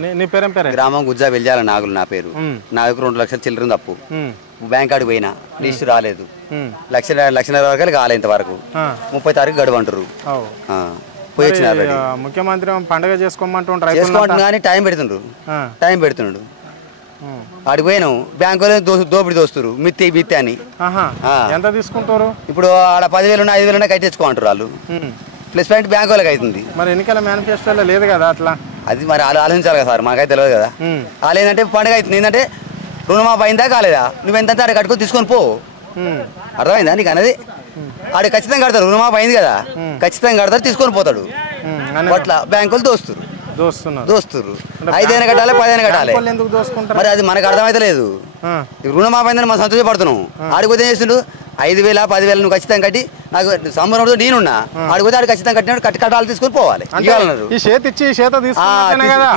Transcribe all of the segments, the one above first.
నీ పేరేం పేరు? గ్రామం గుజ్జా వెళ్ళాల నాగులు నా పేరు. నా దగ్గర 2 లక్షలు చిల్లర తప్పు. బ్యాంక్ కాడికి పోయినా లిస్టు రాలేదు. లక్షన్నర వరకు కాలే ఇంతవరకు. 30 తారీఖు గడువు అంటారు. పోయి వచ్చినారు. ముఖ్యమంత్రి పండుగ చేసుకోమంటుండ్రు కానీ టైం పెడుతుండ్రు. ఆడికి పోయినాం బ్యాంకు దోపిడి దోస్తురు మిత్తి అని. ఎంత తీసుకుంటారు? ఇప్పుడు ఆడ 10,000 5,000 కట్టించుకోమంటారు వాళ్ళు. ప్లస్ పాయింట్ బ్యాంక్ వాళ్ళకి అవుతుంది. మరి ఎన్నికల మేనిఫెస్టోలో లేదు కదా అట్లా. అది మరి ఆలోచించాలి కదా సార్, మాకైతే తెలియదు కదా. వాళ్ళు ఏంటంటే పండుగ అవుతుంది, ఏంటంటే రుణమాఫీ అయిందా కాలేదా, నువ్వు ఎంత ఆడ కట్టుకొని తీసుకొని పో. అర్థమైందా నీకు అనేది? ఆడు ఖచ్చితంగా కడతారు, రుణమాఫీ అయింది కదా ఖచ్చితంగా కడతారు, తీసుకొని పోతాడు. అట్లా బ్యాంకులు దోస్తురు 5 అయినా కట్టాలి 10 అయినా కట్టాలి. మరి అది మనకు అర్థమైతే లేదు. రుణమాఫీ అయిందని మనం సంతోషపడుతున్నాం. ఆడిపోతే ఏం చేస్తుండు, 5,000 10,000 నువ్వు ఖచ్చితంగా కట్టి నాకు సంబరం నేనున్నా. ఆడిపోతే ఆడు ఖచ్చితంగా కట్టినాడు, కట్టాలు తీసుకొని పోవాలి.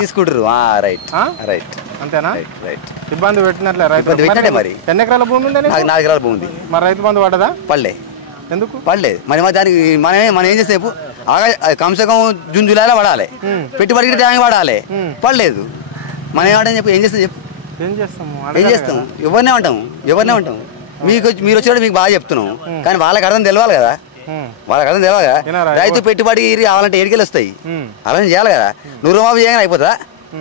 తీసుకుంటారు. రైట్ అంతేనా? రైట్. ఇబ్బంది పెట్టినట్లే పెట్టినట్టే. మరి ఎన్ని ఎకరాల భూమి ఉంది? నాకు 4 ఎకరాల భూమి ఉంది. మరి రైతు బంధు పడదా? పడలే. ఎందుకు పడలేదు? మరి దానికి మనం ఏం చేస్తే కమ్సే కమ్ జూన్ జూలైలో పడాలి, పెట్టుబడికి టైం పడాలి. పడలేదు. మనం ఏమంటాం చెప్పు, ఏం చేస్తాం చెప్పు, ఏం చేస్తాం? ఎవరినే ఉంటాం. మీరు వచ్చినట్టు మీకు బాగా చెప్తున్నాం, కానీ వాళ్ళకి అర్థం తెలియాలి కదా. రైతు పెట్టుబడి కావాలంటే ఏడికెళ్ళి వస్తాయి, అలా చేయాలి కదా. నువ్వు రుణమాఫీ చేయగానే అయిపోతుందా?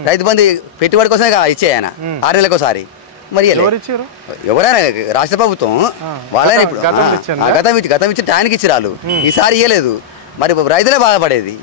రైతు బంధు పెట్టుబడి కోసమే ఇచ్చే ఆయన 6 నెలలకు ఒకసారి. మరి ఎవరైనా రాష్ట్ర ప్రభుత్వం వాళ్ళైనా ఇప్పుడు గతం ఇచ్చి టైంకి ఇచ్చి రాళ్ళు, ఈసారి ఇవ్వలేదు. మరి రైతులే బాధపడేది.